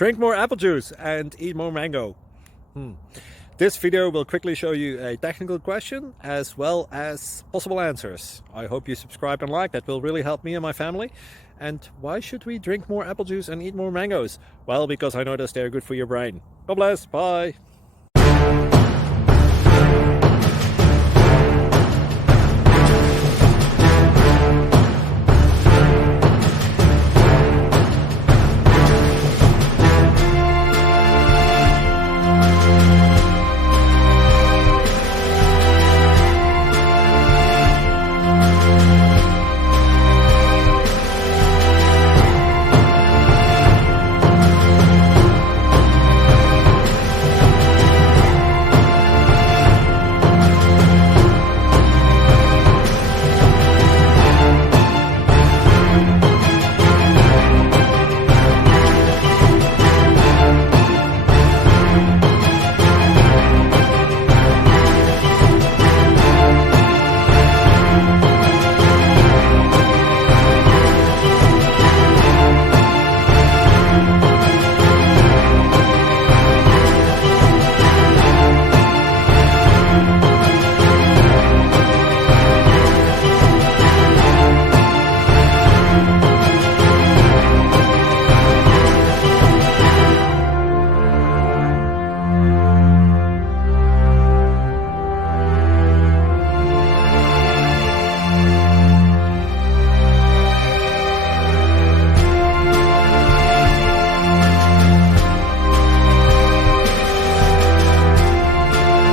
Drink more apple juice and eat more mango. This video will quickly show you a technical question as well as possible answers. I hope you subscribe and like, that will really help me and my family. And why should we drink more apple juice and eat more mangoes? Well, because I noticed they're good for your brain. God bless, bye.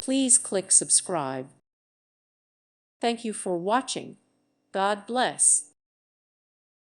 Please click subscribe. Thank you for watching. God bless.